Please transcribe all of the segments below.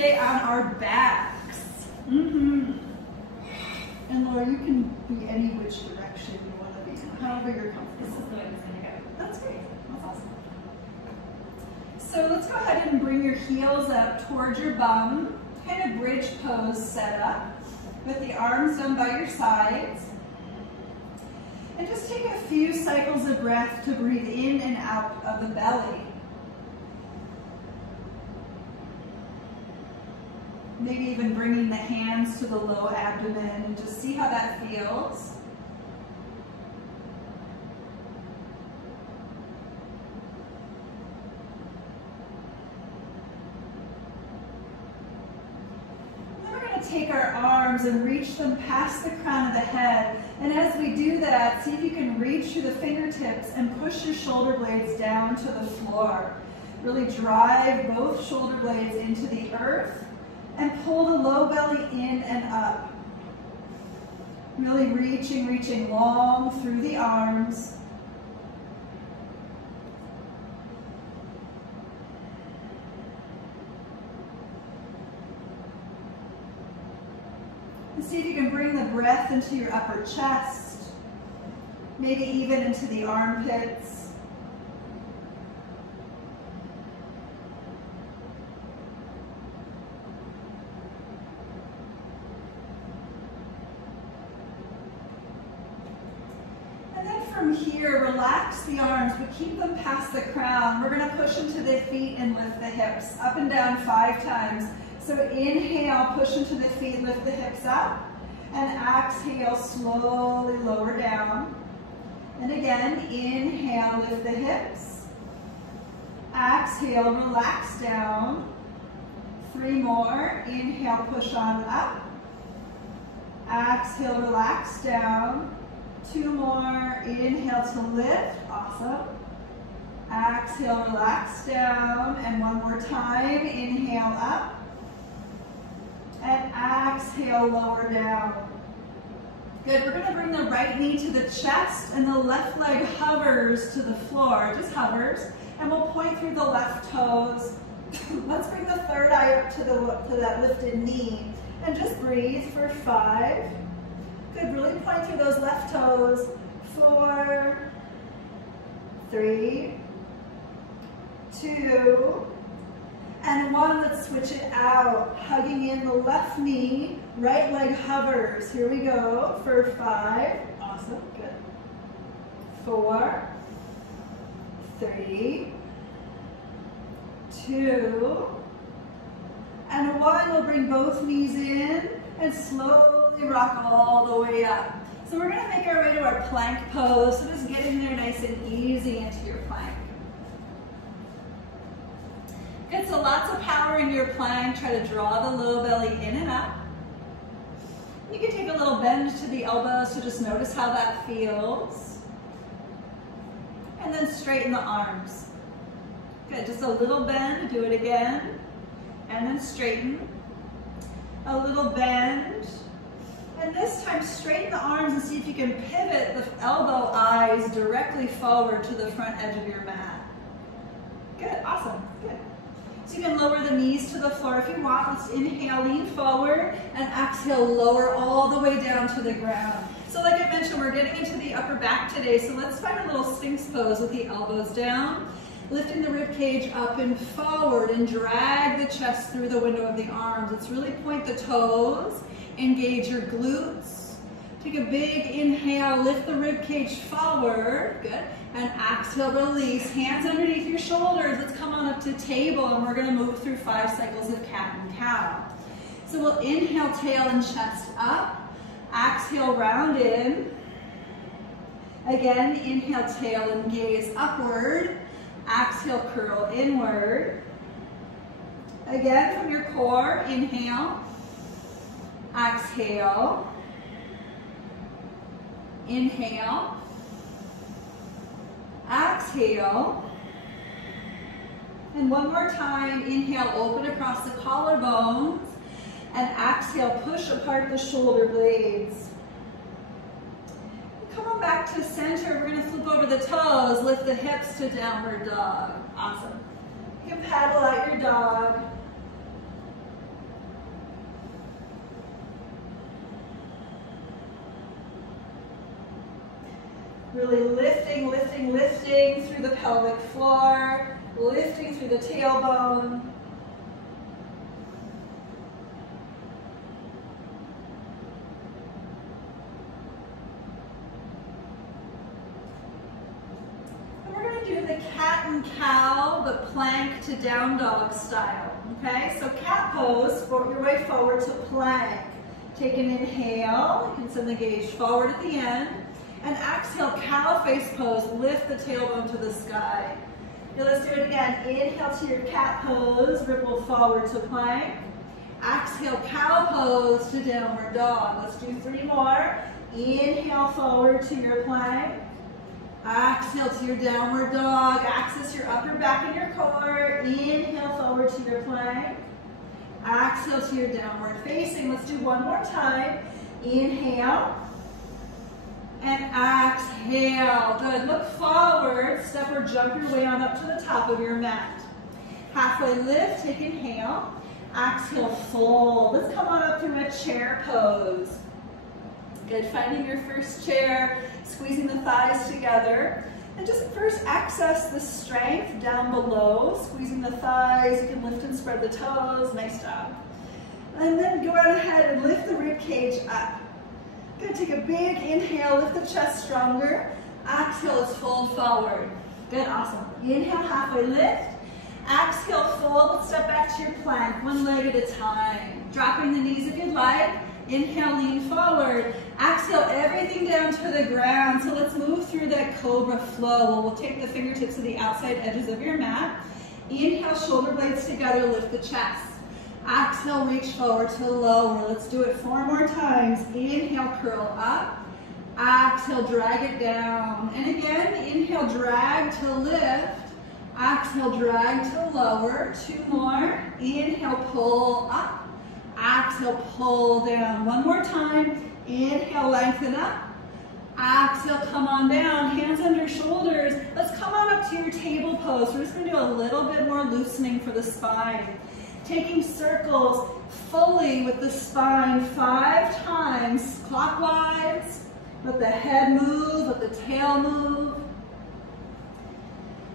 today on our backs. And Laura, you can be any which direction you want to be in, however you're comfortable. This is the way it's going to go. That's great. That's awesome. So let's go ahead and bring your heels up towards your bum. Kind of bridge pose set up with the arms done by your sides. And just take a few cycles of breath to breathe in and out of the belly. Maybe even bringing the hands to the low abdomen and just see how that feels. Then we're going to take our arms and reach them past the crown of the head. And as we do that, see if you can reach through the fingertips and push your shoulder blades down to the floor. Really drive both shoulder blades into the earth. And pull the low belly in and up. Really reaching long through the arms. And see if you can bring the breath into your upper chest, maybe even into the armpits. From here, relax the arms, but keep them past the crown. We're going to push into the feet and lift the hips up and down 5 times. So inhale, push into the feet, lift the hips up, and exhale, slowly lower down. And again, inhale, lift the hips. Exhale, relax down. 3 more. Inhale, push on up. Exhale, relax down. 2 more, inhale to lift, awesome. Exhale, relax down, and 1 more time, inhale up. And exhale, lower down. Good, we're gonna bring the right knee to the chest and the left leg hovers to the floor, just hovers. And we'll point through the left toes. Let's bring the third eye up to that lifted knee. And just breathe for 5. Good, really point through those left toes. 4, 3, 2, and 1. Let's switch it out. Hugging in the left knee, right leg hovers. Here we go for 5. Awesome, good. 4, 3, 2, and 1. We'll bring both knees in and slowly rock all the way up. So we're going to make our way to our plank pose. So just get in there nice and easy into your plank. Good, so lots of power in your plank. Try to draw the low belly in and up. You can take a little bend to the elbows to just notice how that feels. And then straighten the arms. Good, just a little bend. Do it again. And then straighten. A little bend. And this time, straighten the arms and see if you can pivot the elbow eyes directly forward to the front edge of your mat. Good, awesome, good. So you can lower the knees to the floor if you want. Let's inhale, lean forward, and exhale, lower all the way down to the ground. So like I mentioned, we're getting into the upper back today, so let's find a little Sphinx pose with the elbows down, lifting the rib cage up and forward, and drag the chest through the window of the arms. Let's really point the toes. Engage your glutes. Take a big inhale, lift the rib cage forward, good. And exhale, release. Hands underneath your shoulders. Let's come on up to table, and we're gonna move through 5 cycles of cat and cow. So we'll inhale, tail and chest up. Exhale, round in. Again, inhale, tail and gaze upward. Exhale, curl inward. Again, from your core, inhale. Exhale, inhale, exhale, and 1 more time, inhale, open across the collarbones, and exhale, push apart the shoulder blades. Come on back to center, we're going to flip over the toes, lift the hips to downward dog, awesome. You can paddle out your dog. Really lifting, lifting, lifting through the pelvic floor, lifting through the tailbone. And we're going to do the cat and cow, but plank to down dog style. Okay, so cat pose, work your way forward to plank. Take an inhale, you can send the gaze forward at the end. And exhale, cow face pose, lift the tailbone to the sky. Now let's do it again. Inhale to your cat pose, ripple forward to plank. Exhale, cow pose to downward dog. Let's do 3 more. Inhale forward to your plank. Exhale to your downward dog. Access your upper back and your core. Inhale forward to your plank. Exhale to your downward facing. Let's do 1 more time. Inhale. And exhale. Good. Look forward. Step or jump your way on up to the top of your mat. Halfway lift. Take inhale. Exhale. Fold. Let's come on up to a chair pose. Good. Finding your first chair. Squeezing the thighs together. And just first access the strength down below. Squeezing the thighs. You can lift and spread the toes. Nice job. And then go out ahead and lift the rib cage up. Good, take a big inhale, lift the chest stronger. Exhale, let's fold forward. Good, awesome. Inhale, halfway lift. Exhale, fold, let's step back to your plank, 1 leg at a time. Dropping the knees if you'd like. Inhale, lean forward. Exhale, everything down to the ground. So let's move through that cobra flow. We'll take the fingertips to the outside edges of your mat. Inhale, shoulder blades together, lift the chest. Exhale, reach forward to lower. Let's do it 4 more times. Inhale, curl up. Exhale, drag it down. And again, inhale, drag to lift. Exhale, drag to lower. 2 more. Inhale, pull up. Exhale, pull down. 1 more time. Inhale, lengthen up. Exhale, come on down. Hands under shoulders. Let's come on up to your table pose. We're just going to do a little bit more loosening for the spine. Taking circles fully with the spine 5 times clockwise. Let the head move, let the tail move.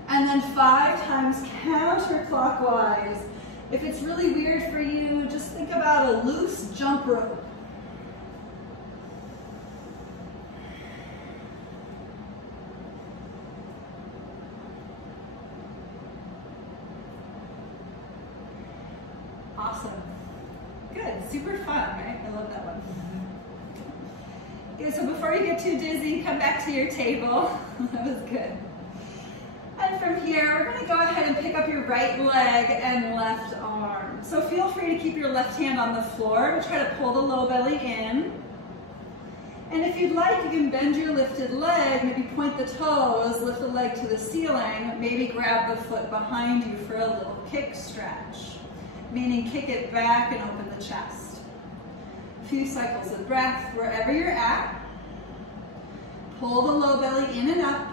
And then 5 times counterclockwise. If it's really weird for you, just think about a loose jump rope. Awesome. Good. Super fun, right? I love that one. Okay, so before you get too dizzy, come back to your table. That was good. And from here, we're going to go ahead and pick up your right leg and left arm. So feel free to keep your left hand on the floor and try to pull the low belly in. And if you'd like, you can bend your lifted leg, maybe point the toes, lift the leg to the ceiling, maybe grab the foot behind you for a little kick stretch. Meaning kick it back and open the chest. A few cycles of breath wherever you're at. Pull the low belly in and up.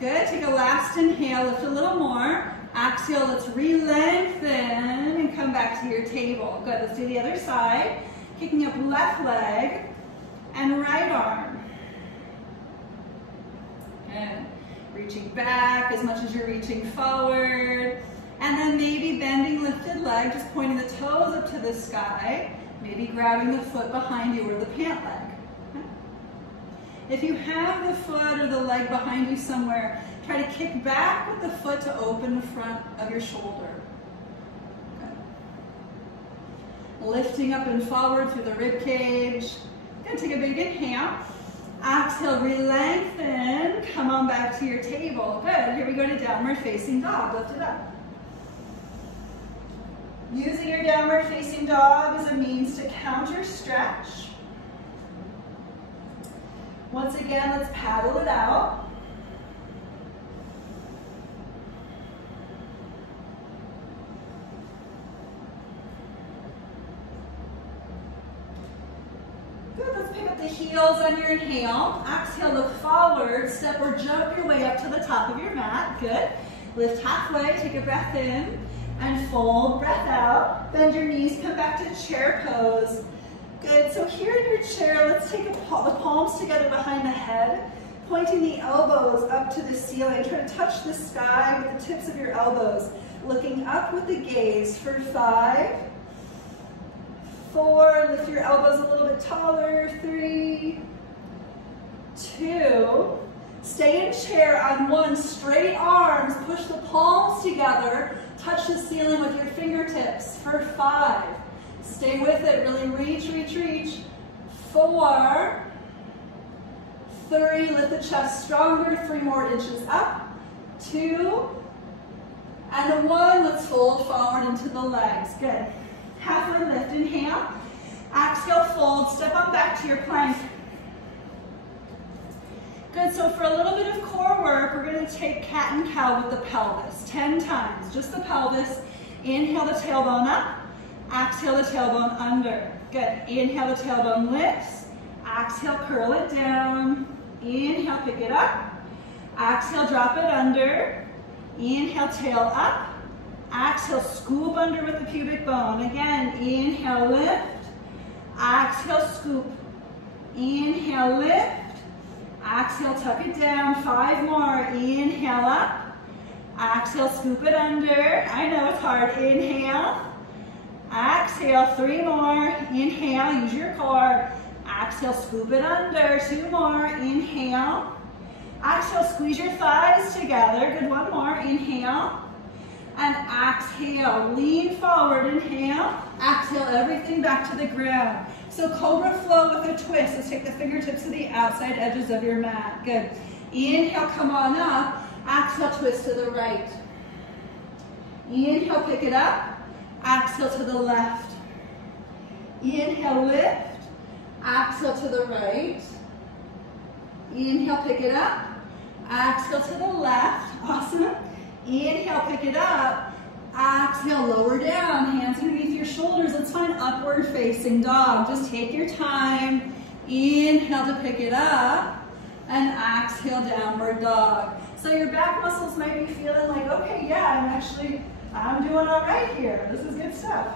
Good, take a last inhale, lift a little more. Exhale, let's re-lengthen and come back to your table. Good, let's do the other side. Kicking up left leg and right arm. Good. Reaching back as much as you're reaching forward. And then maybe bending lifted leg, just pointing the toes up to the sky. Maybe grabbing the foot behind you or the pant leg. Okay. If you have the foot or the leg behind you somewhere, try to kick back with the foot to open the front of your shoulder. Okay. Lifting up and forward through the rib cage. Good, take a big inhale. Exhale, re-lengthen, come on back to your table. Good, here we go to downward facing dog, lift it up. Using your downward facing dog as a means to counter stretch. Once again, let's paddle it out. Good, let's pick up the heels on your inhale. Exhale, look forward, step or jump your way up to the top of your mat. Good. Lift halfway, take a breath in, and fold, breath out. Bend your knees, come back to chair pose. Good, so here in your chair, let's take the palms together behind the head, pointing the elbows up to the ceiling. Try to touch the sky with the tips of your elbows, looking up with the gaze for 5, 4, lift your elbows a little bit taller, 3, 2, stay in chair on 1, straight arms, push the palms together, touch the ceiling with your fingertips for 5, stay with it, really reach, reach, reach, 4, 3, lift the chest stronger, 3 more inches up, 2, and 1, let's fold forward into the legs, good. Halfway lift, inhale, exhale, fold, step on back to your plank. Good, so for a little bit of core work, we're going to take cat and cow with the pelvis, 10 times, just the pelvis. Inhale the tailbone up, exhale the tailbone under. Good, inhale the tailbone lifts, exhale curl it down, inhale pick it up, exhale drop it under, inhale tail up, exhale scoop under with the pubic bone. Again, inhale lift, exhale scoop, inhale lift, exhale, tuck it down, 5 more, inhale up, exhale, scoop it under, I know it's hard, inhale, exhale, 3 more, inhale, use your core, exhale, scoop it under, 2 more, inhale, exhale, squeeze your thighs together, good, 1 more, inhale, and exhale, lean forward, inhale, exhale, everything back to the ground. So cobra flow with a twist. Let's take the fingertips to the outside edges of your mat. Good. Inhale, come on up. Exhale, twist to the right. Inhale, pick it up. Exhale to the left. Inhale, lift. Exhale to the right. Inhale, pick it up. Exhale to the left. Awesome. Inhale, pick it up. Exhale, lower down, hands underneath your shoulders. Let's find upward facing dog. Just take your time. Inhale to pick it up, and exhale, downward dog. So your back muscles might be feeling like, okay, yeah, I'm doing all right here. This is good stuff.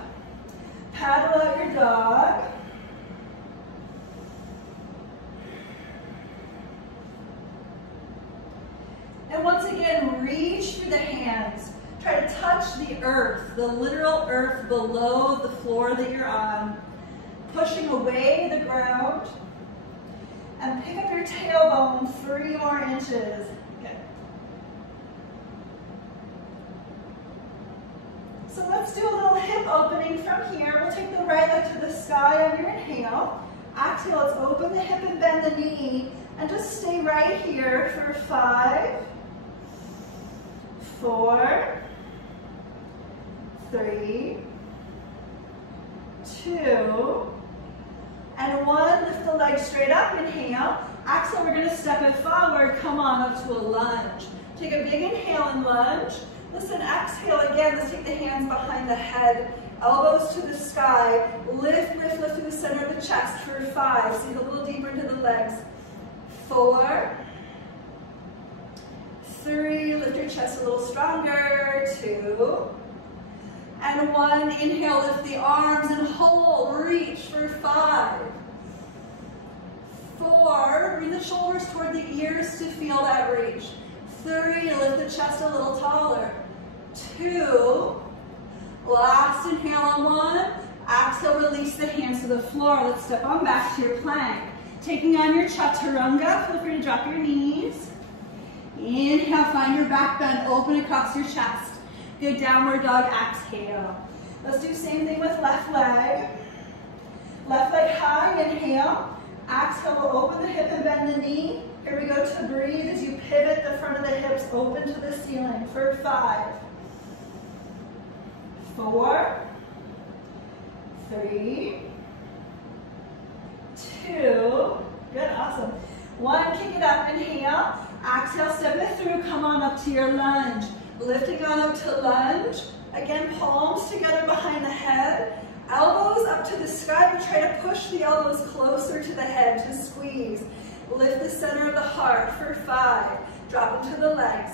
Paddle out your dog. And once again, reach through the hands. Try to touch the earth, the literal earth below the floor that you're on, pushing away the ground, and pick up your tailbone 3 more inches. Good. So let's do a little hip opening from here. We'll take the right leg to the sky on your inhale. Exhale, let's open the hip and bend the knee, and just stay right here for 5, 4, 3, 2, and 1. Lift the leg straight up, inhale. Exhale, we're going to step it forward. Come on up to a lunge. Take a big inhale and lunge. Listen, exhale again. Let's take the hands behind the head, elbows to the sky. Lift, lift, lift to the center of the chest for 5. Sink a little deeper into the legs. 4, 3, lift your chest a little stronger. 2, and 1, inhale, lift the arms and hold, reach for 5, 4, bring the shoulders toward the ears to feel that reach. 3, lift the chest a little taller. 2, last inhale on 1, exhale, release the hands to the floor. Let's step on back to your plank. Taking on your chaturanga, feel free to drop your knees. Inhale, find your back bend, open across your chest. Good, downward dog, exhale. Let's do the same thing with left leg. Left leg high, inhale. Exhale, we'll open the hip and bend the knee. Here we go to breathe as you pivot the front of the hips open to the ceiling for 5, 4, 3, 2, good, awesome. 1, kick it up, inhale. Exhale, step it through, come on up to your lunge. Lifting on up to lunge. Again, palms together behind the head. Elbows up to the sky. We try to push the elbows closer to the head to squeeze. Lift the center of the heart for 5. Drop into the legs.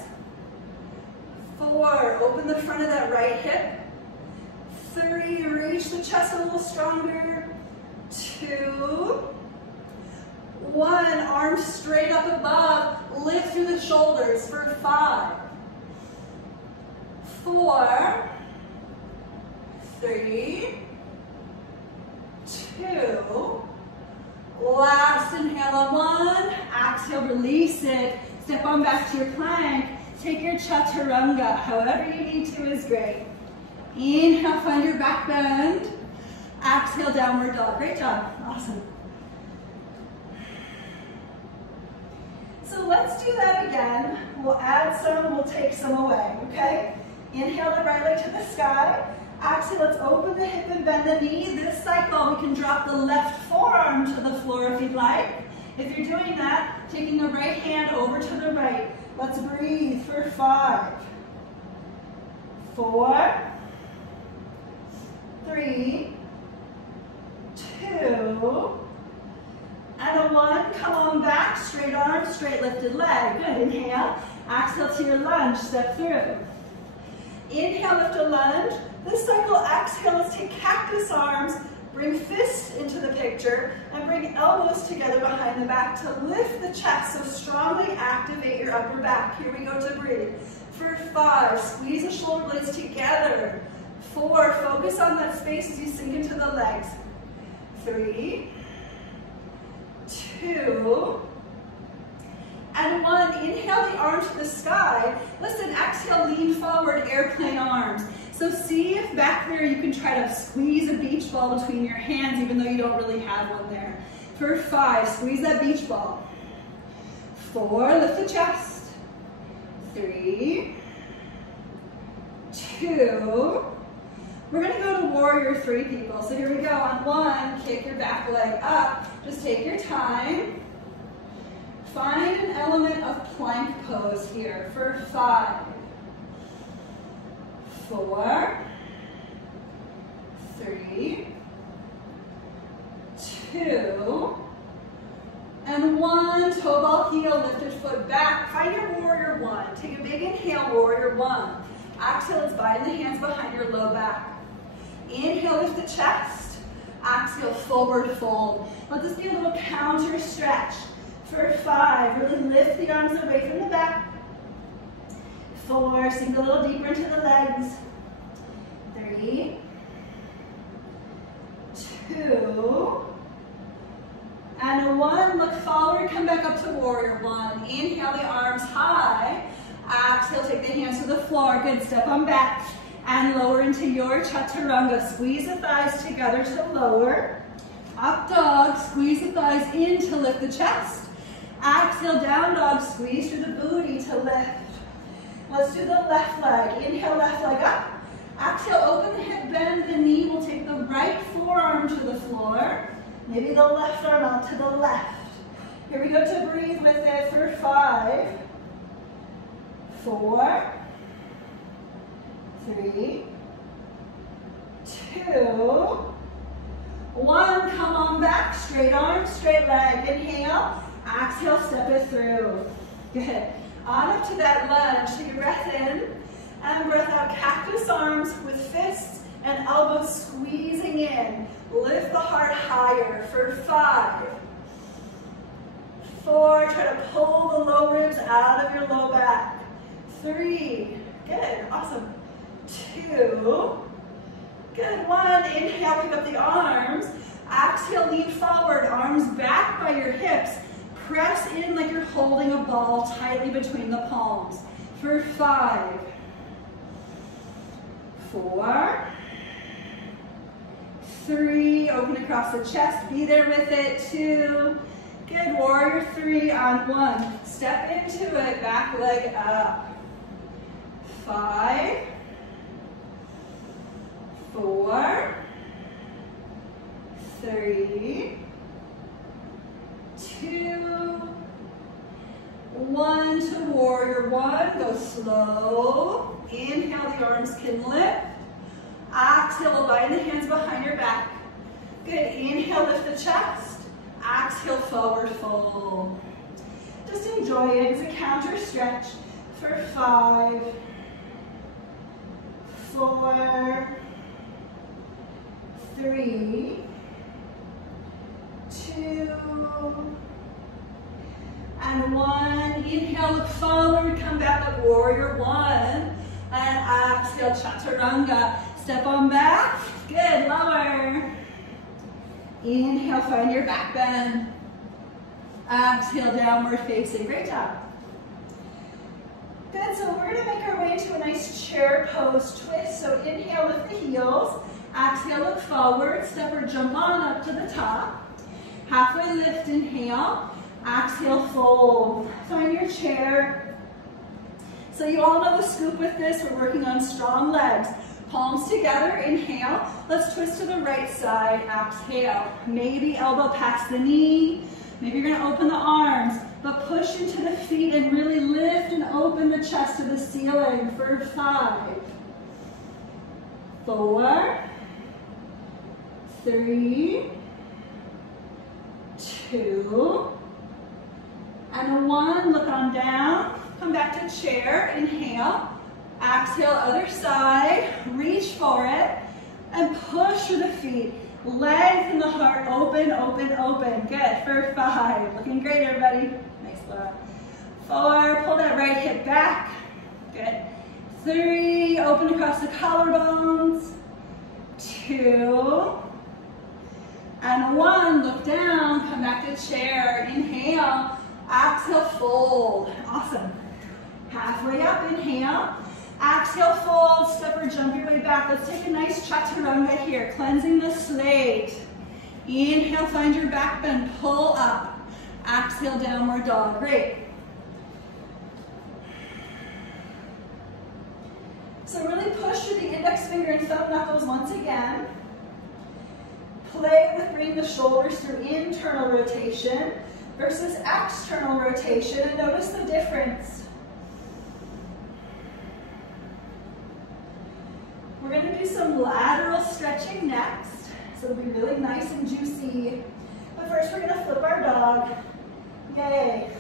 4, open the front of that right hip. 3, reach the chest a little stronger. 2, 1. Arms straight up above. Lift through the shoulders for 5, 4, 3, 2. Last inhale on 1. Exhale, release it. Step on back to your plank. Take your chaturanga. However you need to is great. Inhale, find your back bend. Exhale, downward dog. Great job. Awesome. So let's do that again. We'll add some, we'll take some away, okay? Inhale the right leg to the sky. Exhale, let's open the hip and bend the knee. This cycle, we can drop the left forearm to the floor if you'd like. If you're doing that, taking the right hand over to the right. Let's breathe for 5, 4, 3, 2, and a 1. Come on back, straight arms, straight lifted leg. Good, inhale. Exhale to your lunge, step through. Inhale, lift a lunge. This cycle, exhale, let's take cactus arms, bring fists into the picture, and bring elbows together behind the back to lift the chest, so strongly activate your upper back. Here we go to breathe. For 5, squeeze the shoulder blades together. 4, focus on that space as you sink into the legs. 3, 2, and 1. Inhale the arms to the sky. Listen, exhale, lean forward, airplane arms. So see if back there you can try to squeeze a beach ball between your hands, even though you don't really have one there. For 5, squeeze that beach ball. 4, lift the chest. 3, 2, we're gonna go to warrior 3, people. So here we go. On 1, kick your back leg up. Just take your time. Find an element of plank pose here for 5, 4, 3, 2, and 1. Toe ball heel, lifted foot back. Find your warrior 1. Take a big inhale, warrior 1. Exhale, let's bind the hands behind your low back. Inhale, lift the chest. Exhale, forward fold. Let this be a little counter stretch. For 5, really lift the arms away from the back. 4, sink a little deeper into the legs. 3, 2, and 1. Look forward, come back up to warrior 1. Inhale the arms high. Exhale, take the hands to the floor. Good, step on back and lower into your chaturanga. Squeeze the thighs together to lower. Up dog, squeeze the thighs in to lift the chest. Exhale, down dog, squeeze through the booty to lift. Let's do the left leg. Inhale, left leg up. Exhale, open the hip, bend the knee. We'll take the right forearm to the floor. Maybe the left arm out to the left. Here we go to breathe with it for 5, 4, 3, 2, 1. Come on back, straight arm, straight leg. Inhale. Exhale, step it through. Good. On up to that lunge. Take a breath in and breath out. Cactus arms with fists and elbows squeezing in. Lift the heart higher for 5, 4. Try to pull the low ribs out of your low back. 3. Good. Awesome. 2. Good. 1. Inhale, pick up the arms. Exhale, lean forward. Arms back by your hips. Press in like you're holding a ball tightly between the palms. For 5, 4, 3. Open across the chest. Be there with it. 2. Good. Warrior 3 on 1. Step into it. Back leg up. 5, 4, 3, 2, 1 to warrior 1. Go slow. Inhale, the arms can lift. Exhale, bind the hands behind your back. Good. Inhale, lift the chest. Exhale, forward fold. Just enjoy it. It's a counter stretch for 5, 4, 3, 2, and 1. Inhale, look forward, come back up, warrior 1. And exhale, chaturanga. Step on back, good, lower. Inhale, find your back bend. Exhale, downward facing, great job. Good, so we're gonna make our way into a nice chair pose twist. So inhale, lift the heels. Exhale, look forward, step or jump on up to the top. Halfway lift, inhale. Exhale, fold. Find your chair. So you all know the scoop with this. We're working on strong legs. Palms together, inhale. Let's twist to the right side, exhale. Maybe elbow past the knee. Maybe you're gonna open the arms, but push into the feet and really lift and open the chest to the ceiling for 5, 4, 3, 2, and 1. Look on down. Come back to chair. Inhale. Exhale, other side. Reach for it. And push through the feet. Legs and the heart. Open, open, open. Good. For 5. Looking great, everybody. Nice, Laura. 4. Pull that right hip back. Good. 3. Open across the collarbones. 2. And 1. Look down. Come back to chair. Inhale. Exhale, fold. Awesome. Halfway up, inhale. Exhale, fold, step or jump your way back. Let's take a nice chaturanga here, cleansing the slate. Inhale, find your back bend, pull up. Exhale, downward dog, great. So really push through the index finger and thumb knuckles once again. Play with bringing the shoulders through internal rotation versus external rotation, and notice the difference. We're going to do some lateral stretching next, so it'll be really nice and juicy. But first we're going to flip our dog. Yay.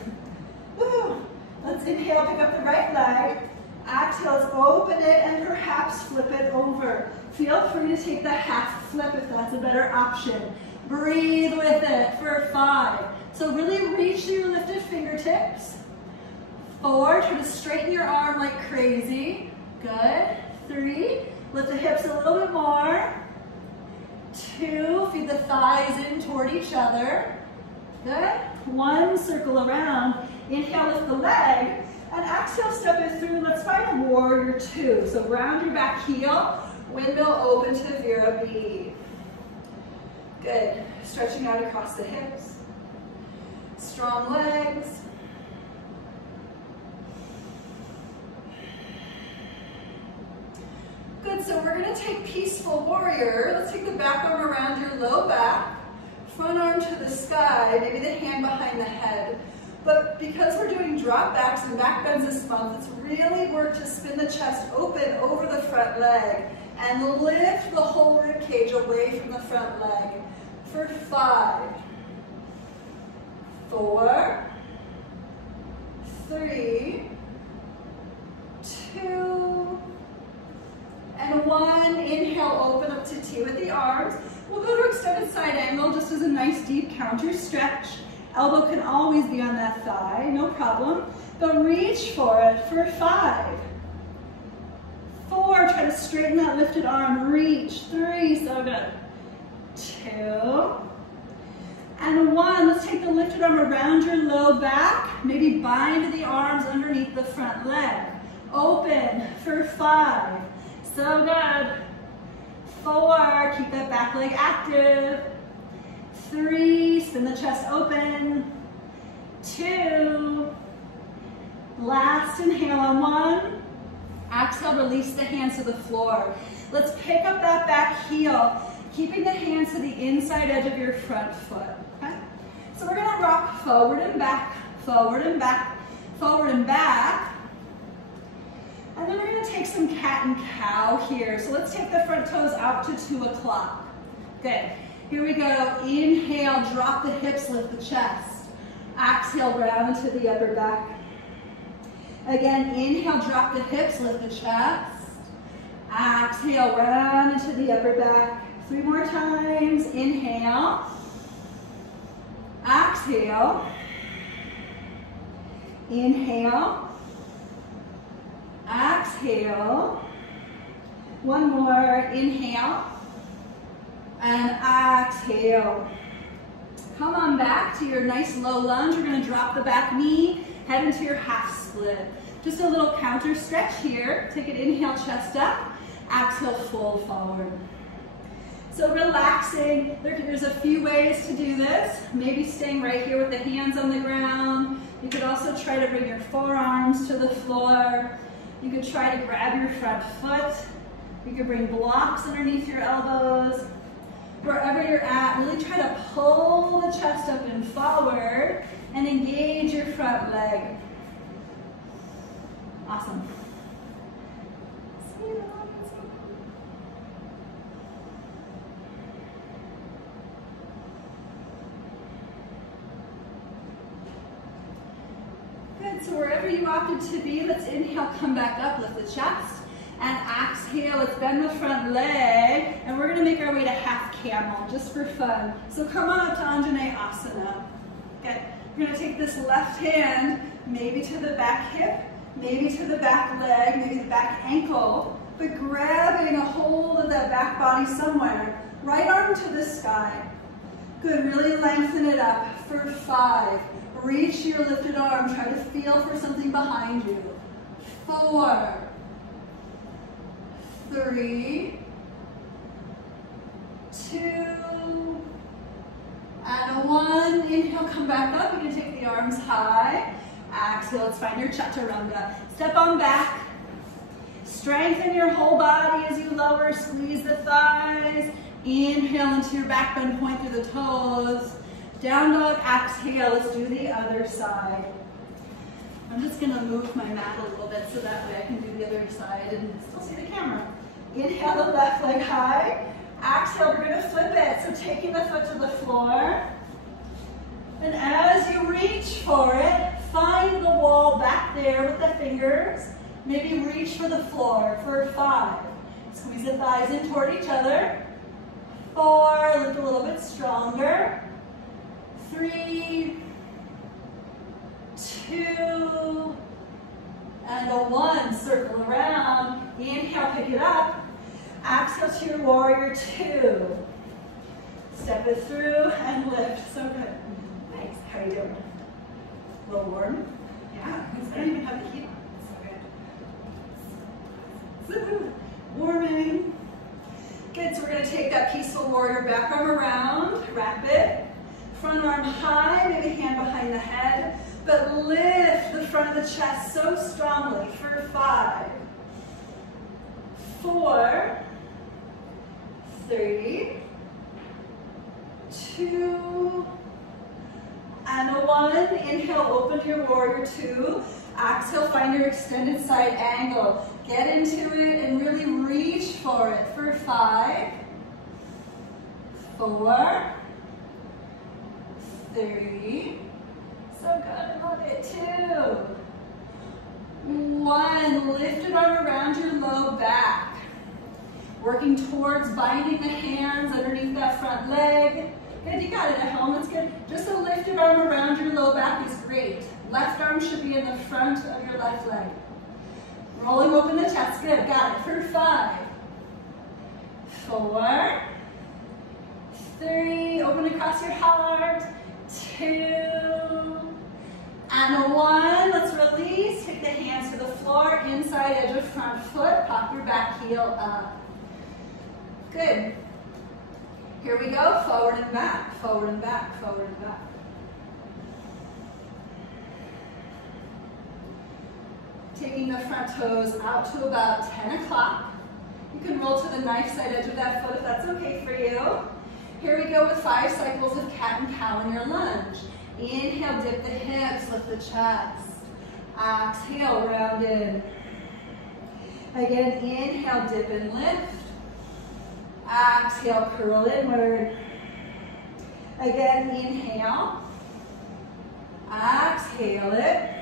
Woo. Let's inhale, pick up the right leg. Exhale, let's open it and perhaps flip it over. Feel free to take the half flip if that's a better option. Breathe with it for 5. So really reach through your lifted fingertips. 4, try to straighten your arm like crazy. Good. 3, lift the hips a little bit more. 2, feed the thighs in toward each other. Good. 1, circle around. Inhale, lift the leg. And exhale, step it through. Let's find a warrior 2. So round your back heel, windmill open to Vira B. Good. Stretching out across the hips. Strong legs. Good, so we're gonna take peaceful warrior. Let's take the back arm around your low back, front arm to the sky, maybe the hand behind the head. But because we're doing drop backs and back bends this month, let's really work to spin the chest open over the front leg and lift the whole rib cage away from the front leg for 5, 4, 3, 2, and 1. Inhale, open up to T with the arms. We'll go to extended side angle just as a nice deep counter stretch. Elbow can always be on that thigh, no problem. But reach for it for 5, 4, try to straighten that lifted arm, reach. 3, so good. 2, and 1. Let's take the lifted arm around your low back. Maybe bind the arms underneath the front leg. Open for 5. So good. 4, keep that back leg active. 3, spin the chest open. 2, last inhale on 1. Exhale, release the hands to the floor. Let's pick up that back heel, keeping the hands to the inside edge of your front foot. Okay? So we're gonna rock forward and back, forward and back, forward and back. And then we're gonna take some cat and cow here. So let's take the front toes out to 2 o'clock. Good. Here we go. Inhale, drop the hips, lift the chest. Exhale, round to the upper back. Again, inhale, drop the hips, lift the chest. Exhale, round into the upper back. 3 more times. Inhale. Exhale. Inhale. Exhale. One more. Inhale. And exhale. Come on back to your nice low lunge. We're going to drop the back knee, head into your half split. Just a little counter stretch here. Take an inhale, chest up. Exhale, fold forward. So relaxing. There's a few ways to do this. Maybe staying right here with the hands on the ground. You could also try to bring your forearms to the floor. You could try to grab your front foot. You could bring blocks underneath your elbows. Wherever you're at, really try to pull the chest up and forward and engage your front leg. Awesome. Good, so wherever you opted to be, let's inhale, come back up, lift the chest. And exhale, let's bend the front leg. And we're gonna make our way to half camel, just for fun. So come on up to Anjaneyasana. Okay, we're gonna take this left hand, maybe to the back hip, maybe to the back leg, maybe the back ankle, but grabbing a hold of that back body somewhere. Right arm to the sky. Good, really lengthen it up for 5. Reach your lifted arm, try to feel for something behind you. 4, 3, 2, and 1. Inhale, come back up. You can take the arms high. Exhale, let's find your chaturanga. Step on back. Strengthen your whole body as you lower, squeeze the thighs. Inhale into your back bend, point through the toes. Down dog, exhale, let's do the other side. I'm just gonna move my mat a little bit so that way I can do the other side and still see the camera. Inhale the left leg high. Exhale, we're gonna flip it. So taking the foot to the floor. And as you reach for it, find the wall back there with the fingers. Maybe reach for the floor for 5. Squeeze the thighs in toward each other. 4, lift a little bit stronger. 3, 2, and a 1. Circle around. Inhale, pick it up. Exhale to your warrior 2. Step it through and lift. So good. Nice. How are you doing? A little warm? Yeah. I don't even have the heat on. So good. Warming. Good. So we're going to take that peaceful warrior back arm around. Wrap it. Front arm high. Maybe hand behind the head. But lift the front of the chest so strongly for 5, 4, 3, 2, and a 1. Inhale, open your warrior 2. Exhale, find your extended side angle. Get into it and really reach for it for 5, 4, 3, so good, love it, 2, 1, lifted arm around your low back. Working towards binding the hands underneath that front leg. Good, you got it at home, that's good. Just a lifted arm around your low back is great. Left arm should be in the front of your left leg. Rolling open the chest, good, got it, for 5, 4, 3, open across your heart, 2, and a 1. Let's release. Take the hands to the floor, inside edge of front foot. Pop your back heel up. Good. Here we go. Forward and back, forward and back, forward and back. Taking the front toes out to about 10 o'clock. You can roll to the knife side edge of that foot if that's okay for you. Here we go with 5 cycles of cat and cow in your lunge. Inhale, dip the hips, lift the chest. Exhale, round in. Again, inhale, dip and lift. Exhale, curl inward. Again, inhale. Exhale it.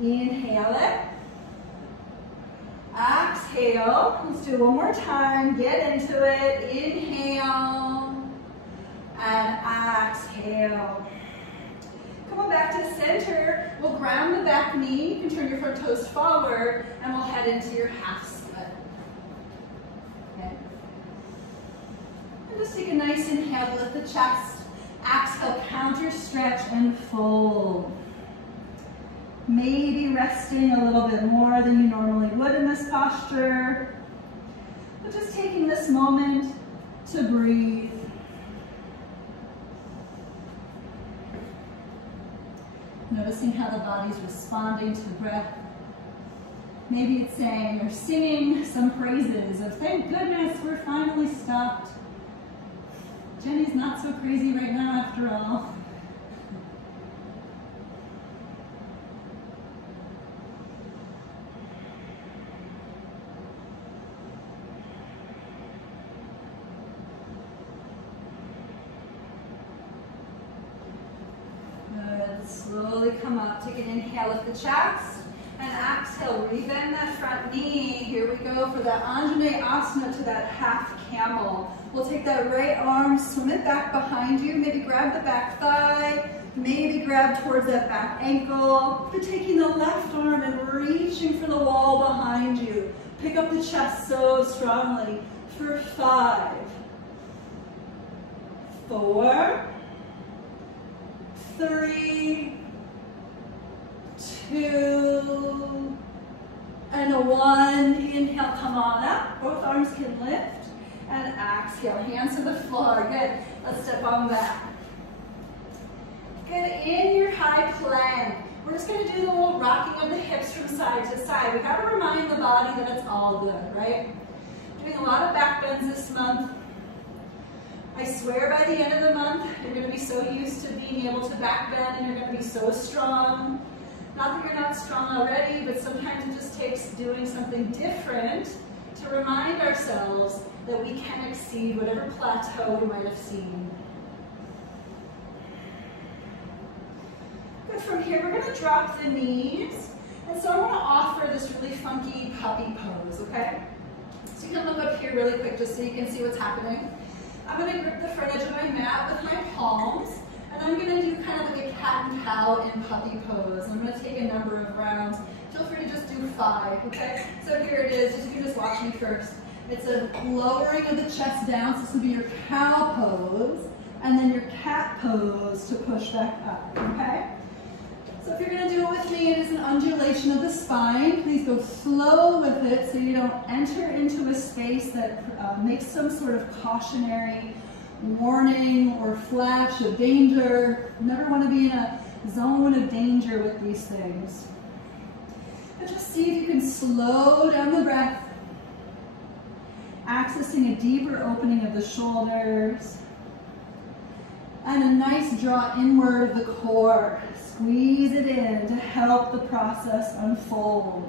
Inhale it. Exhale. Let's do it one more time. Get into it. Inhale. And exhale. Come on back to center. We'll ground the back knee. You can turn your front toes forward and we'll head into your half split. Okay. And just take a nice inhale, lift the chest. Exhale, counter, stretch, and fold. Maybe resting a little bit more than you normally would in this posture. But just taking this moment to breathe. Noticing how the body's responding to the breath. Maybe it's saying or singing some praises of thank goodness we're finally stopped. Jenny's not so crazy right now after all. Slowly come up, take an inhale, lift the chest, and exhale, rebend that front knee. Here we go for that Anjaneyasana to that half camel. We'll take that right arm, swim it back behind you, maybe grab the back thigh, maybe grab towards that back ankle. You're taking the left arm and reaching for the wall behind you. Pick up the chest so strongly for 5, 4, 3, 2, and a 1. Inhale, come on up. Both arms can lift. And exhale, hands to the floor. Good. Let's step on back. Good. In your high plank, we're just going to do the little rocking of the hips from side to side. We've got to remind the body that it's all good, right? Doing a lot of back bends this month. I swear by the end of the month, you're going to be so used to being able to back bend and you're going to be so strong. Not that you're not strong already, but sometimes it just takes doing something different to remind ourselves that we can exceed whatever plateau we might have seen. Good. From here, we're going to drop the knees. And so I want to offer this really funky puppy pose, okay? So you can look up here really quick just so you can see what's happening. I'm going to grip the front edge of my mat with my palms, and I'm going to do kind of like a cat and cow in puppy pose. I'm going to take a number of rounds. Feel free to just do 5, okay? So here it is. You can just watch me first. It's a lowering of the chest down, so this will be your cow pose, and then your cat pose to push back up, okay? So if you're going to do it with me, it is an undulation of the spine. Please go slow with it so you don't enter into a space that makes some sort of cautionary warning or flash of danger. You never want to be in a zone of danger with these things. But just see if you can slow down the breath, accessing a deeper opening of the shoulders, and a nice draw inward of the core. Squeeze it in to help the process unfold.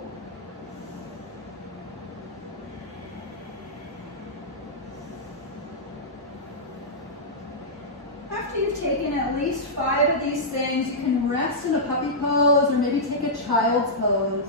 After you've taken at least 5 of these things, you can rest in a puppy pose or maybe take a child's pose.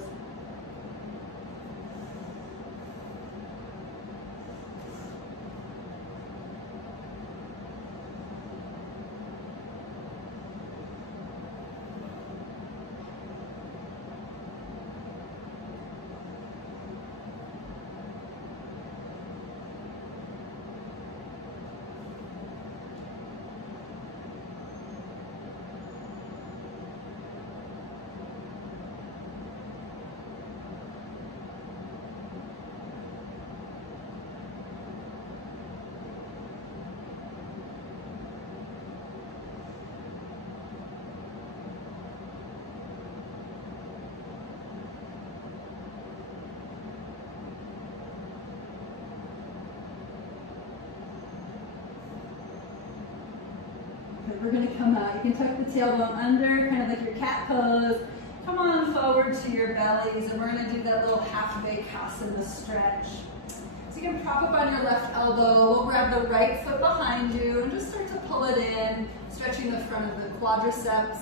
We're going to come out. You can tuck the tailbone under, kind of like your cat pose. Come on forward to your bellies, and we're going to do that little half Bakasana stretch. So you can prop up on your left elbow. We'll grab the right foot behind you and just start to pull it in, stretching the front of the quadriceps,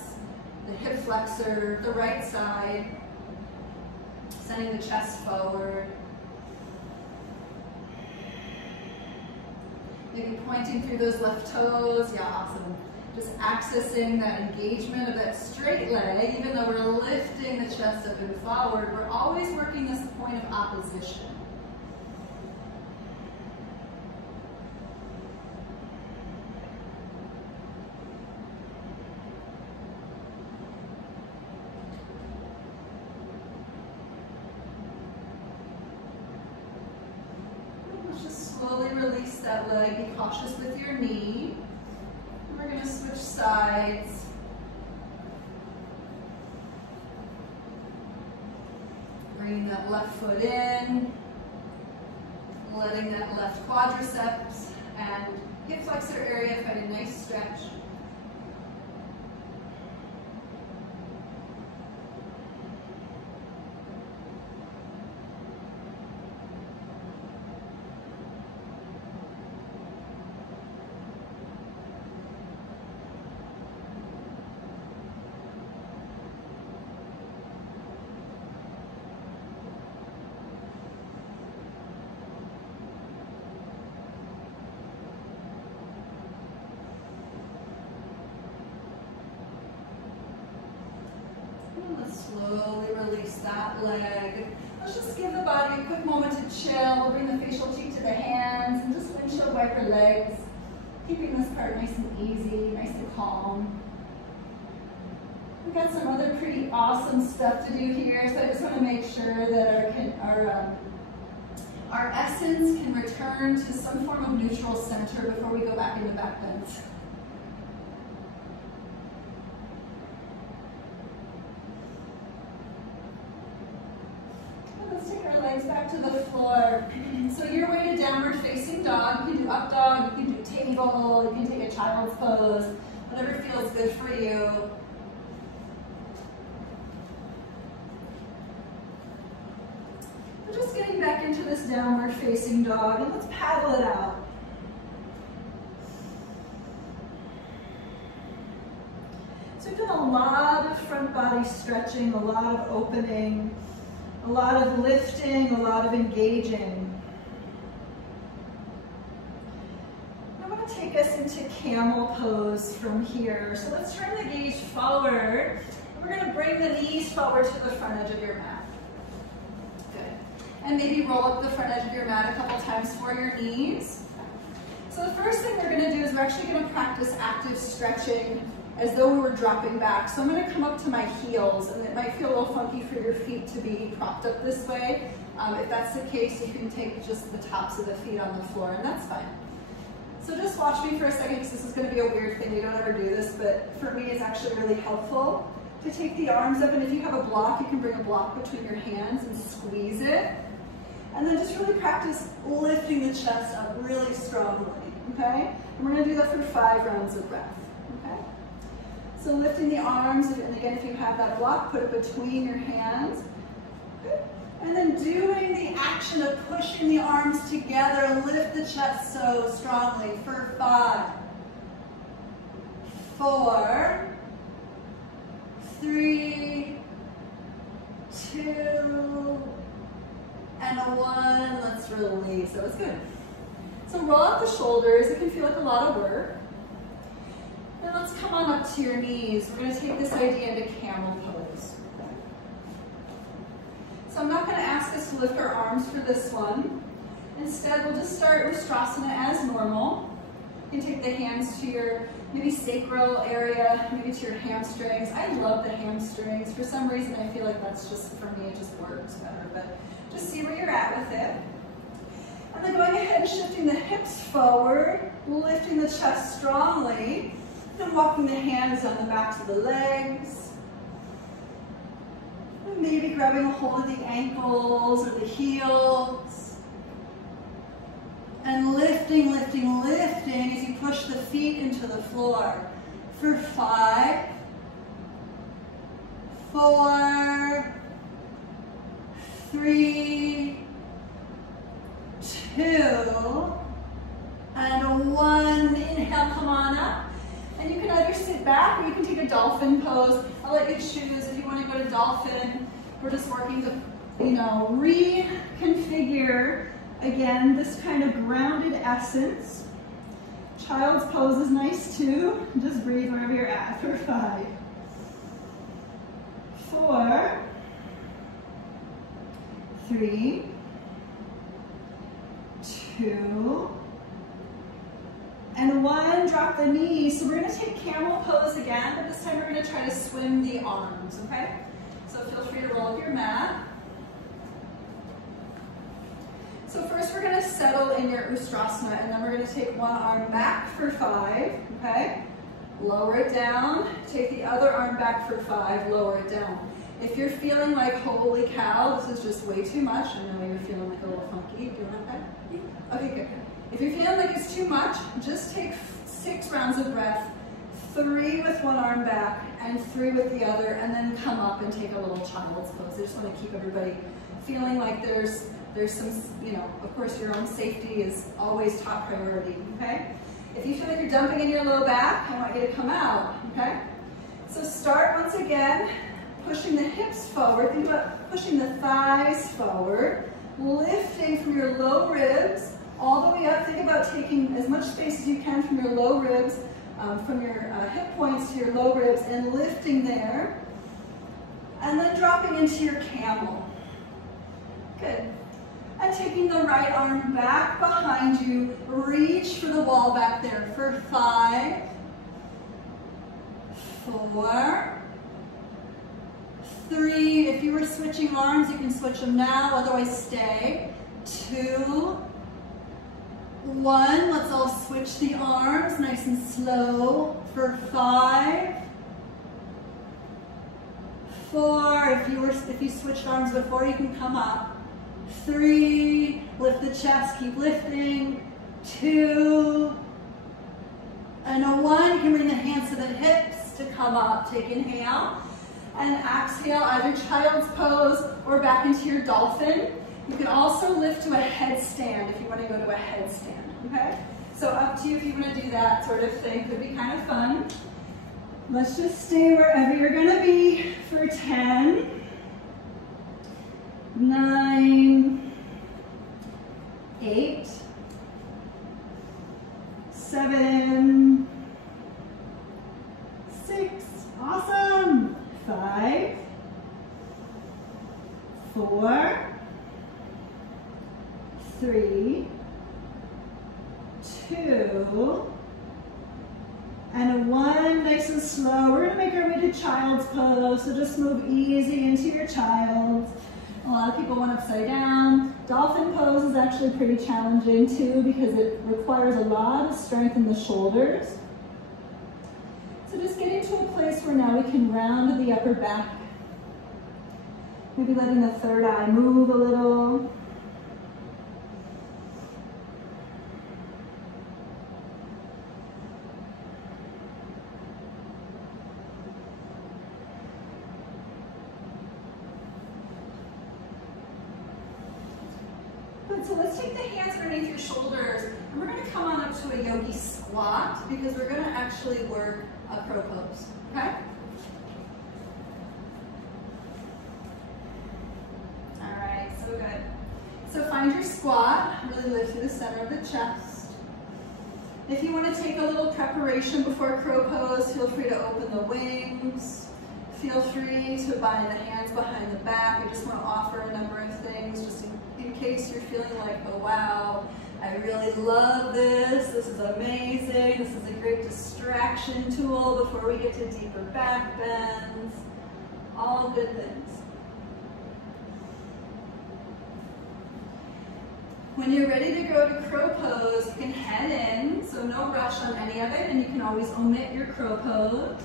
the hip flexor, the right side, sending the chest forward. Maybe pointing through those left toes. Yeah, awesome. Just accessing that engagement of that straight leg. Even though we're lifting the chest up and forward, we're always working this point of opposition. Slowly release that leg. Be cautious with your knee. And we're going to switch sides. Bringing that left foot in. Letting that left quadriceps and hip flexor area find a nice stretch. Slowly release that leg. Let's just give the body a quick moment to chill. We'll bring the facial cheek to the hands and just windshield wiper legs. Keeping this part nice and easy, nice and calm. We've got some other pretty awesome stuff to do here, so I just want to make sure that our essence can return to some form of neutral center before we go back into back bend. Back to the floor. So your way to downward facing dog. You can do up dog, you can do table, you can take a child's pose, whatever feels good for you. We're just getting back into this downward facing dog, and let's paddle it out. So we've done a lot of front body stretching, a lot of opening, a lot of lifting, a lot of engaging. I want to take us into camel pose from here. So let's turn the gaze forward. We're going to bring the knees forward to the front edge of your mat. Good. And maybe roll up the front edge of your mat a couple times for your knees. So the first thing we're going to do is we're actually going to practice active stretching as though we were dropping back. So I'm going to come up to my heels, and it might feel a little funky for your feet to be propped up this way. If that's the case, you can take just the tops of the feet on the floor, and that's fine. So just watch me for a second, because this is going to be a weird thing. We don't ever do this, but for me, it's actually really helpful to take the arms up, and if you have a block, you can bring a block between your hands and squeeze it. And then just really practice lifting the chest up really strongly, okay? And we're going to do that for 5 rounds of breath. So lifting the arms, and again, if you have that block, put it between your hands. Good. And then doing the action of pushing the arms together, lift the chest so strongly for 5, 4, 3, 2, and 1. Let's release. That was good. So roll out the shoulders. It can feel like a lot of work. Then let's come on up to your knees. We're going to take this idea into camel pose. So I'm not going to ask us to lift our arms for this one. Instead, we'll just start Ustrasana as normal. You can take the hands to your maybe sacral area, maybe to your hamstrings. I love the hamstrings. For some reason, I feel like that's just, for me, it just works better. But just see where you're at with it. And then going ahead and shifting the hips forward, lifting the chest strongly. And walking the hands on the backs of the legs. And maybe grabbing a hold of the ankles or the heels. And lifting, lifting, lifting as you push the feet into the floor. For 5, 4, 3, 2, and 1. Inhale, come on up. And you can either sit back or you can take a dolphin pose. I'll let you choose if you want to go to dolphin. We're just working to, reconfigure, again, this kind of grounded essence Child's pose is nice too. Just breathe wherever you're at for 5, 4, 3, 2, and 1. Drop the knees. So we're going to take camel pose again, but this time we're going to try to swim the arms, okay? So feel free to roll up your mat. So first we're going to settle in your Ustrasana, and then we're going to take one arm back for 5, okay? Lower it down. Take the other arm back for 5, lower it down. If you're feeling like, holy cow, this is just way too much, I know you're feeling like a little funky, doing okay? Okay, good. If you're feeling like it's too much, just take 6 rounds of breath, 3 with one arm back and 3 with the other, and then come up and take a little child's pose. I just want to keep everybody feeling like there's some, you know, of course your own safety is always top priority, okay? If you feel like you're dumping in your low back, I want you to come out, okay? So start once again, pushing the hips forward. Think about pushing the thighs forward, lifting from your low ribs all the way up. Think about taking as much space as you can from your low ribs, from your hip points to your low ribs, and lifting there. And then dropping into your camel. Good. And taking the right arm back behind you, reach for the wall back there for 5, 4, 3. If you were switching arms, you can switch them now, otherwise stay. 2, 1. Let's all switch the arms nice and slow for 5, 4. If you switched arms before, you can come up. 3, lift the chest, keep lifting. 2, and a 1. You can bring the hands to the hips to come up. Take inhale and exhale, either child's pose or back into your dolphin. You can also lift to a headstand if you want to go to a headstand, okay? So up to you if you want to do that sort of thing. Could be kind of fun. Let's just stay wherever you're going to be for 10, 9, 8, 7, 6, awesome, 5, 4, 3, 2, and a 1, nice and slow. We're gonna make our way to child's pose, so just move easy into your child's. A lot of people went upside down. Dolphin pose is actually pretty challenging too because it requires a lot of strength in the shoulders. So just get into a place where now we can round the upper back. Maybe letting the third eye move a little. So let's take the hands underneath your shoulders, and we're going to come on up to a Yogi Squat because we're going to actually work a crow pose, okay? All right, so good. So find your squat, really lift to the center of the chest. If you want to take a little preparation before crow pose, feel free to open the wings. Feel free to bind the hands behind the back. I just want to offer a number of things just in case you're feeling like, oh wow, I really love this. This is amazing. This is a great distraction tool before we get to deeper back bends. All good things. When you're ready to go to crow pose, you can head in, so no rush on any of it, and you can always omit your crow pose.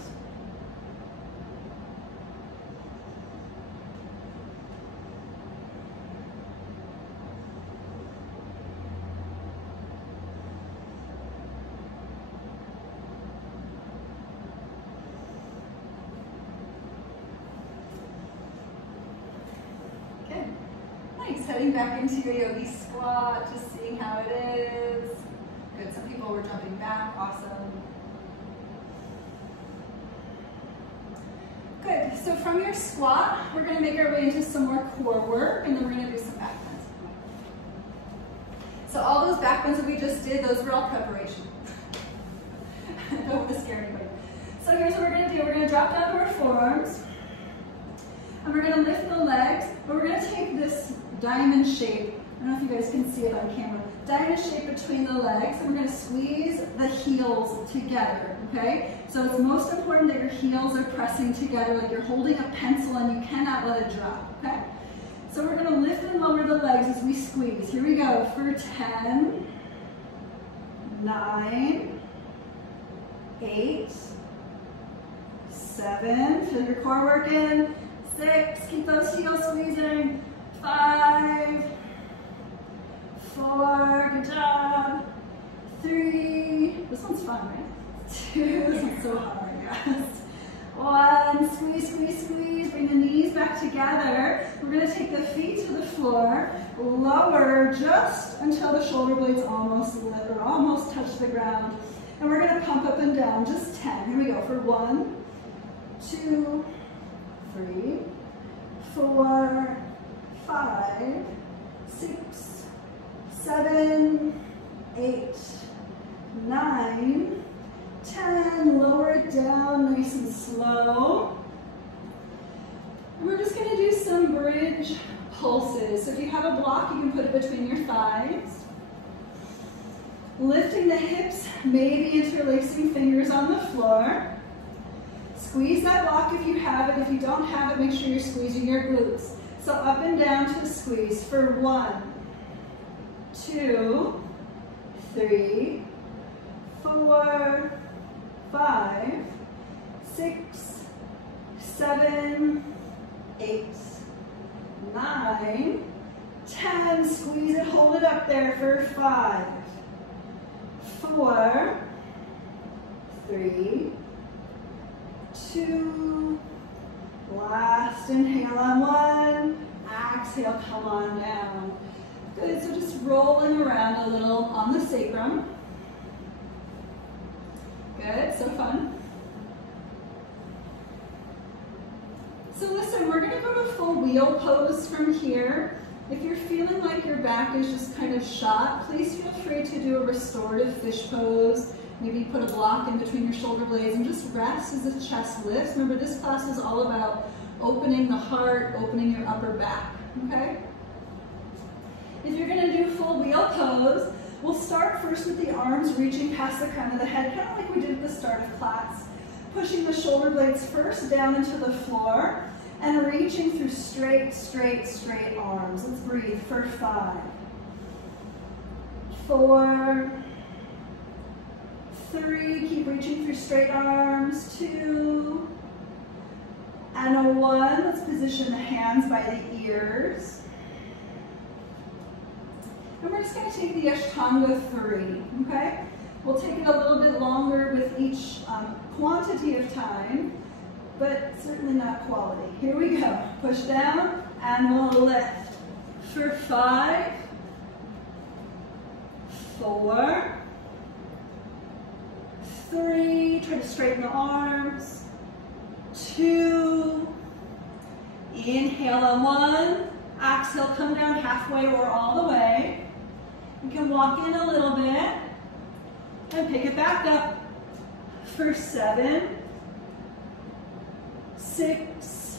Heading back into your Yogi Squat, just seeing how it is. Good, some people were jumping back, awesome. Good, so from your squat, we're gonna make our way into some more core work, and then we're gonna do some back bends. So all those back bends that we just did, those were all preparation. I don't want to scare anybody. So here's what we're going to do. We're going to drop down to our forearms. And we're going to lift the legs. But we're going to take this diamond shape. I don't know if you guys can see it on camera. Diamond shape between the legs. And we're going to squeeze the heels together. Okay? So it's most important that your heels are pressing together like you're holding a pencil and you cannot let it drop. Okay? So we're going to lift and lower the legs as we squeeze. Here we go for 10, 9, 8, 7, feel your core working, 6, keep those heels squeezing, 5, 4, good job, 3, this one's fun, right? 2, this one's so hard, yes. 1, squeeze, squeeze, squeeze, bring the knees back together. We're going to take the feet to the floor, lower just until the shoulder blades almost touch the ground. And we're going to pump up and down, just 10. Here we go for 1, 2, 3, 4, 5, 6, 7, 8, 9, 10, lower it down nice and slow. And we're just going to do some bridge pulses. So if you have a block, you can put it between your thighs. Lifting the hips, maybe interlacing fingers on the floor. Squeeze that block if you have it. If you don't have it, make sure you're squeezing your glutes. So up and down to the squeeze for 1, 2, 3, 4, 5, 6, 7, 8, 9, 10. Squeeze it, hold it up there for 5, 4, 3, 2, last inhale on 1, exhale, come on down. Good, so just rolling around a little on the sacrum. Good, so fun. So listen, we're going to go to full wheel pose from here. If you're feeling like your back is just kind of shot, please feel free to do a restorative fish pose. Maybe put a block in between your shoulder blades and just rest as the chest lifts. Remember, this class is all about opening the heart, opening your upper back, okay? If you're going to do full wheel pose, we'll start first with the arms reaching past the crown of the head, kind of like we did at the start of class. Pushing the shoulder blades first down into the floor and reaching through straight, straight, straight arms. Let's breathe for 5, 4, 3, keep reaching through straight arms, 2, and a 1. Let's position the hands by the ears. And we're just going to take the Ashtanga 3, okay? We'll take it a little bit longer with each quantity of time, but certainly not quality. Here we go. Push down and we'll lift for 5, 4, 3, try to straighten the arms, 2, inhale on 1, exhale, come down halfway or all the way. You can walk in a little bit and pick it back up for 7, 6,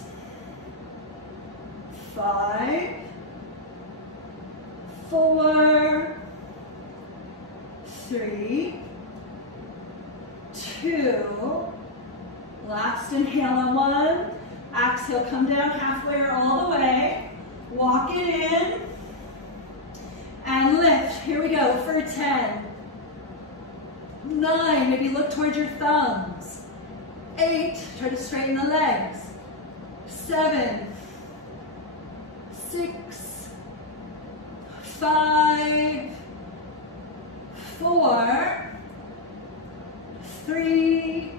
5, 4, 3, 2, last inhale on 1, exhale, come down halfway or all the way, walk it in, and lift. Here we go for 10, 9, maybe look towards your thumbs, 8, try to straighten the legs, 7, 6, 5, 4, 3,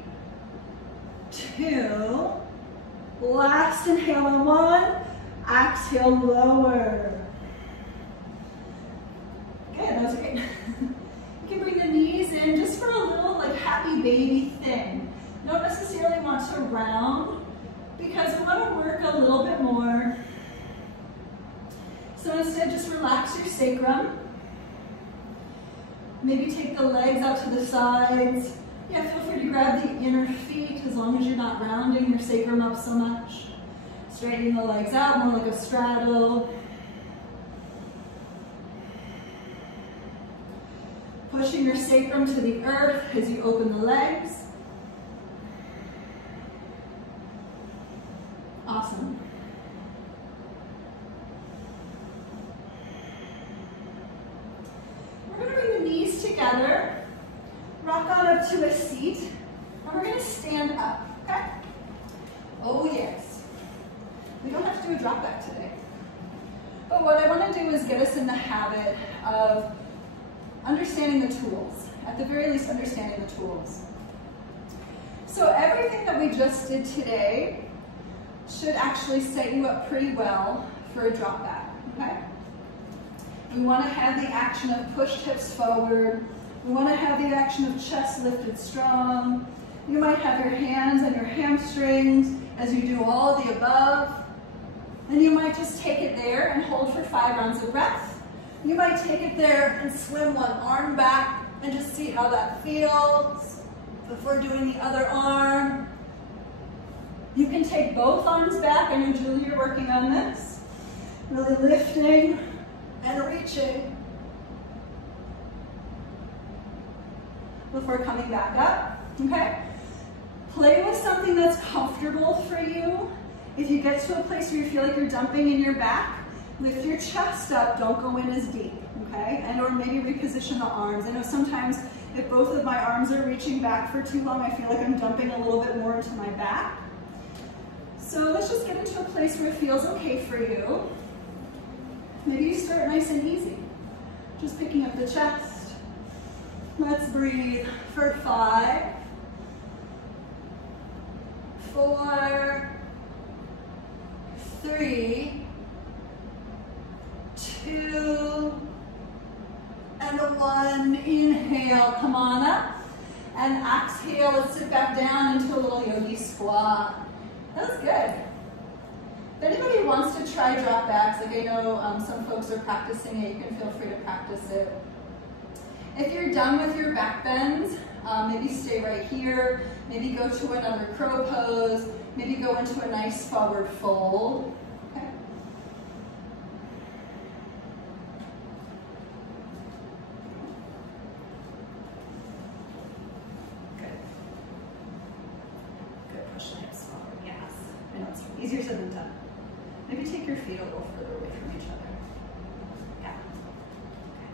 2, last inhale on 1, exhale, lower. Good, that was great. You can bring the knees in just for a little like happy baby thing. Don't necessarily want to round because we want to work a little bit more. So instead, just relax your sacrum. Maybe take the legs out to the sides, Yeah, feel free to grab the inner feet as long as you're not rounding your sacrum up so much. Straightening the legs out, more like a straddle. Pushing your sacrum to the earth as you open the legs. Awesome. We're going to bring the knees together, rock on up to a seat, and we're going to stand up, okay? Oh yes. We don't have to do a drop back today. But what I want to do is get us in the habit of understanding the tools. At the very least, understanding the tools. So everything that we just did today should actually set you up pretty well for a drop back, okay? We want to have the action of push hips forward. We want to have the action of chest lifted strong. You might have your hands on your hamstrings as you do all of the above. And you might just take it there and hold for 5 rounds of breath. You might take it there and swim one arm back and just see how that feels before doing the other arm. You can take both arms back. I know, Julie, you're working on this. Really lifting and reaching before coming back up, okay? Play with something that's comfortable for you. If you get to a place where you feel like you're dumping in your back, lift your chest up, don't go in as deep, okay? And or maybe reposition the arms. I know sometimes if both of my arms are reaching back for too long, I feel like I'm dumping a little bit more into my back. So let's just get into a place where it feels okay for you. Maybe you start nice and easy. Just picking up the chest. Let's breathe for 5, 4, 3, 2, and 1. Inhale, come on up. And exhale, let's sit back down into a little yogi squat. That was good. If anybody wants to try drop backs, like I know some folks are practicing it, you can feel free to practice it. If you're done with your back bend, maybe stay right here, maybe go to another crow pose, maybe go into a nice forward fold. Okay. Good. Good, push the hips forward, yes. I know it's easier said than done. Maybe take your feet a little further away from each other. Yeah. Okay.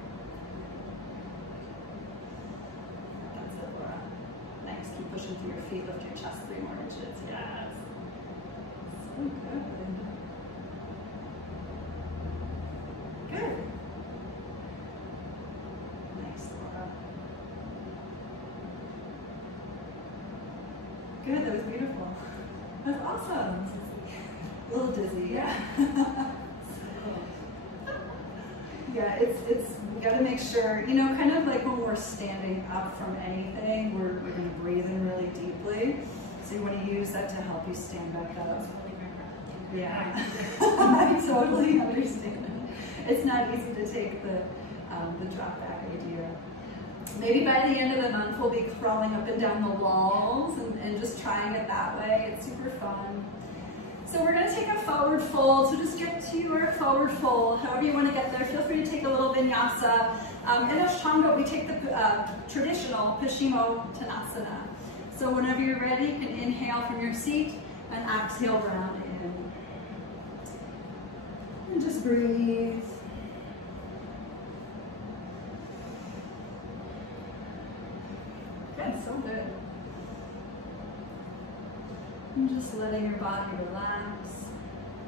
That's it, Laura. Nice. Keep pushing through your feet. Lift your chest 3 more inches. Yes. So good. Good. Nice, Laura. Good. That was beautiful. That's awesome. A little dizzy, yeah. Yeah, it's we gotta make sure, you know, kind of like when we're standing up from anything, we're gonna breathe in really deeply. So you want to use that to help you stand back up. Yeah, I totally understand. It's not easy to take the drop back idea. Maybe by the end of the month, we'll be crawling up and down the walls and just trying it that way. It's super fun. So we're going to take a forward fold. So just get to your forward fold. However you want to get there, feel free to take a little vinyasa. In Ashtanga, we take the traditional Paschimottanasana. So whenever you're ready, you can inhale from your seat and exhale round in. And just breathe. Good, so good. And just letting your body relax.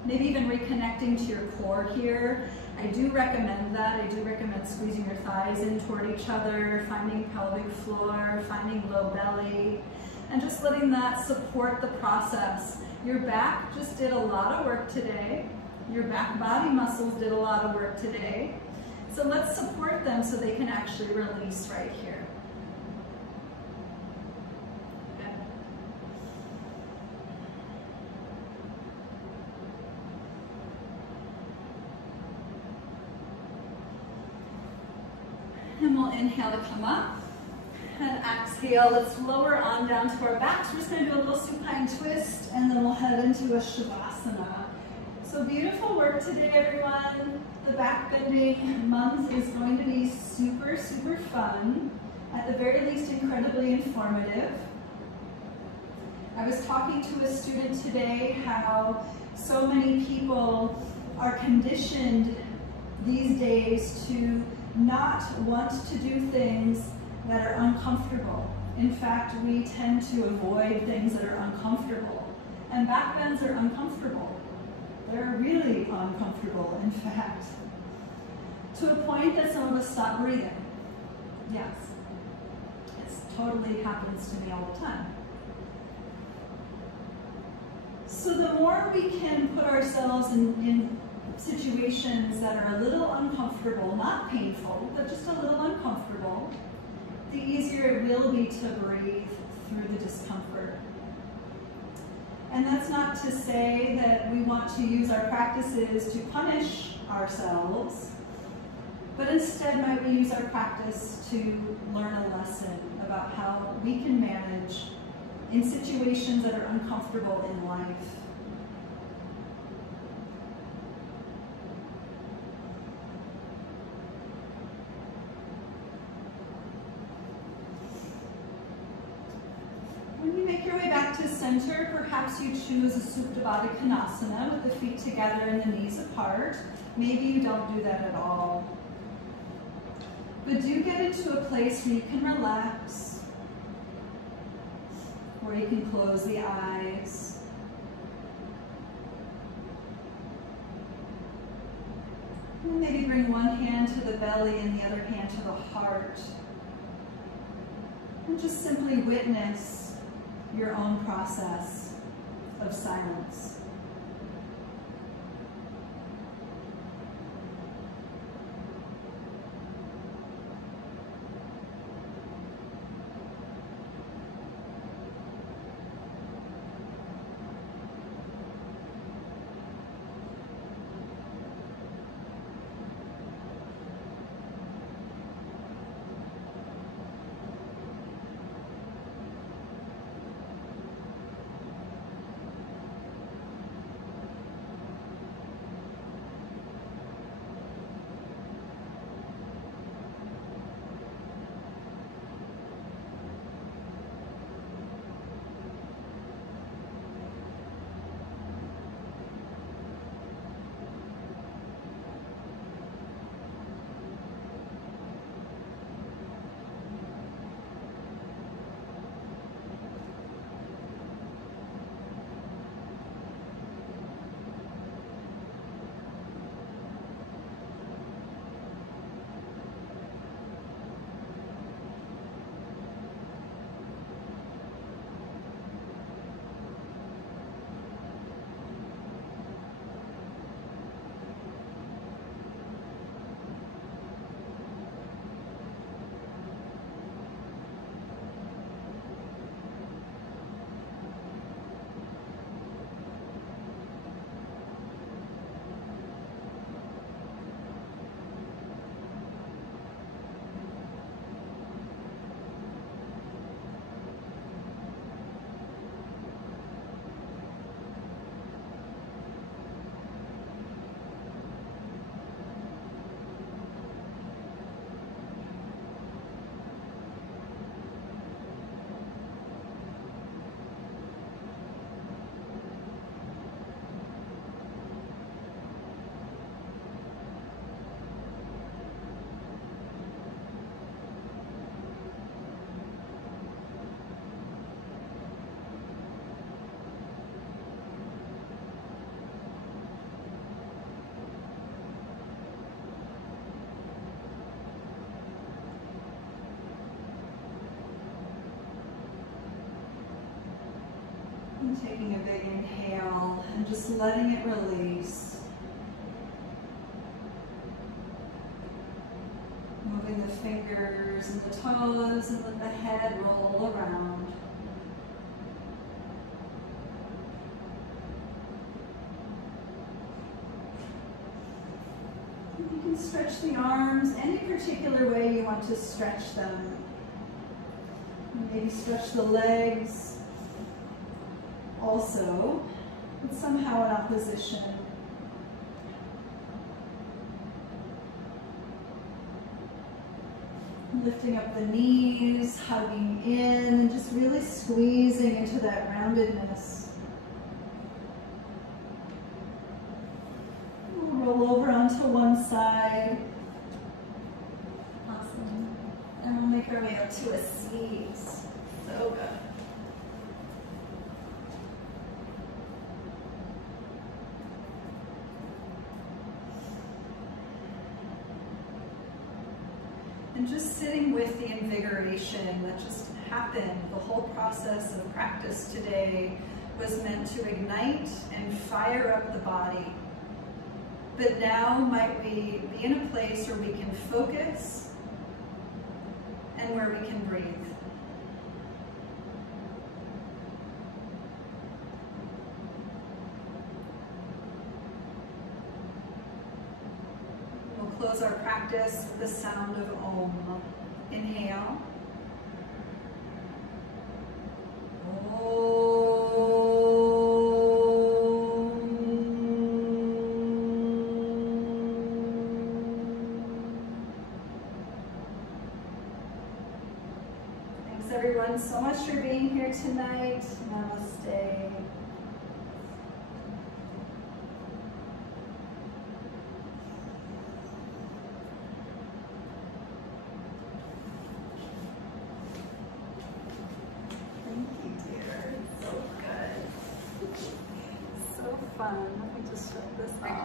Maybe even reconnecting to your core here. I do recommend that. I do recommend squeezing your thighs in toward each other, finding pelvic floor, finding low belly, and just letting that support the process. Your back just did a lot of work today. Your back body muscles did a lot of work today. So let's support them so they can actually release right here. And we'll inhale to come up. And exhale, let's lower on down to our backs. We're just going to do a little supine twist, and then we'll head into a Shavasana. So beautiful work today, everyone. The back bending month is going to be super, super fun. At the very least, incredibly informative. I was talking to a student today how so many people are conditioned these days to not want to do things that are uncomfortable. In fact, we tend to avoid things that are uncomfortable. And back bends are uncomfortable. They're really uncomfortable, in fact. To a point that some of us stop breathing. Yes. It totally happens to me all the time. So the more we can put ourselves in situations that are a little uncomfortable, not painful, but just a little uncomfortable, the easier it will be to breathe through the discomfort. And that's not to say that we want to use our practices to punish ourselves, but instead might we use our practice to learn a lesson about how we can manage in situations that are uncomfortable in life. When you make your way back to center, perhaps you choose a Supta Baddha Konasana with the feet together and the knees apart. Maybe you don't do that at all. But do get into a place where you can relax, where you can close the eyes. And maybe bring one hand to the belly and the other hand to the heart. And just simply witness your own process of silence. And taking a big inhale and just letting it release. Moving the fingers and the toes and let the head roll around. You can stretch the arms any particular way you want to stretch them. Maybe stretch the legs also, but somehow in opposition. Lifting up the knees, hugging in, and just really squeezing into that roundedness. We'll roll over onto one side. Awesome. And we'll make our way up to a seat. So good. And just sitting with the invigoration that just happened. The whole process of practice today was meant to ignite and fire up the body. But now might we be in a place where we can focus and where we can breathe. Close our practice with the sound of Om. Inhale. Thanks everyone so much for being here tonight. Namaste. Let me just shut this off.